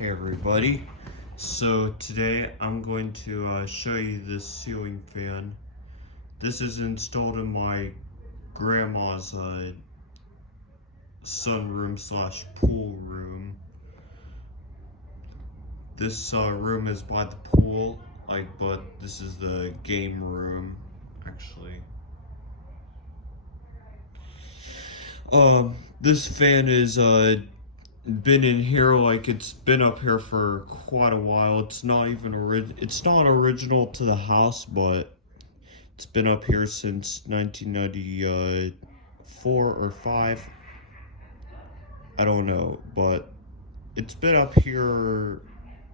Hey everybody, so today I'm going to show you this ceiling fan. This is installed in my grandma's sunroom slash pool room. This room is by the pool, but this is the game room, actually. This fan is been in here, it's been up here for quite a while. It's not original to the house, but it's been up here since 1994 or 5. I don't know, but it's been up here,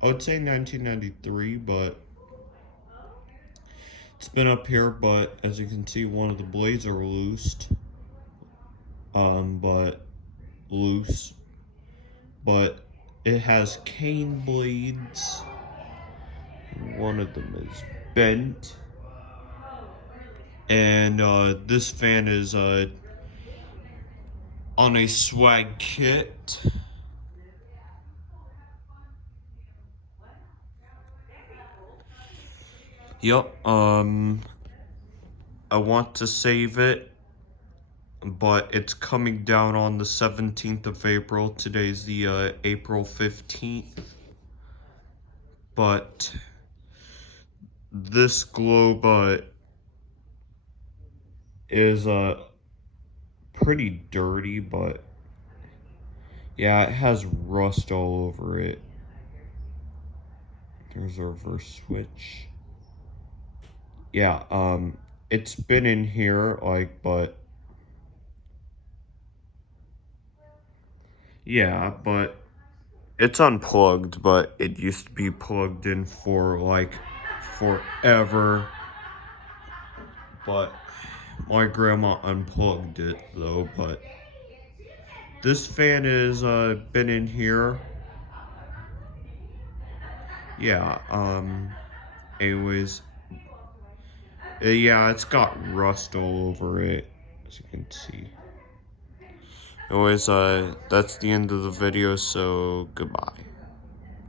I would say 1993, but it's been up here. But as you can see, one of the blades are loose, but it has cane blades. One of them is bent, and this fan is on a swag kit. Yep. I want to save it, but it's coming down on the 17th of April. Today's the April 15th. But this globe is pretty dirty, but yeah, it has rust all over it. There's a reverse switch. Yeah, it's been in here, but yeah, but it's unplugged, but it used to be plugged in for forever. But my grandma unplugged it though. But this fan is been in here. Yeah, anyways, yeah, it's got rust all over it, as you can see. Anyways, that's the end of the video, so goodbye.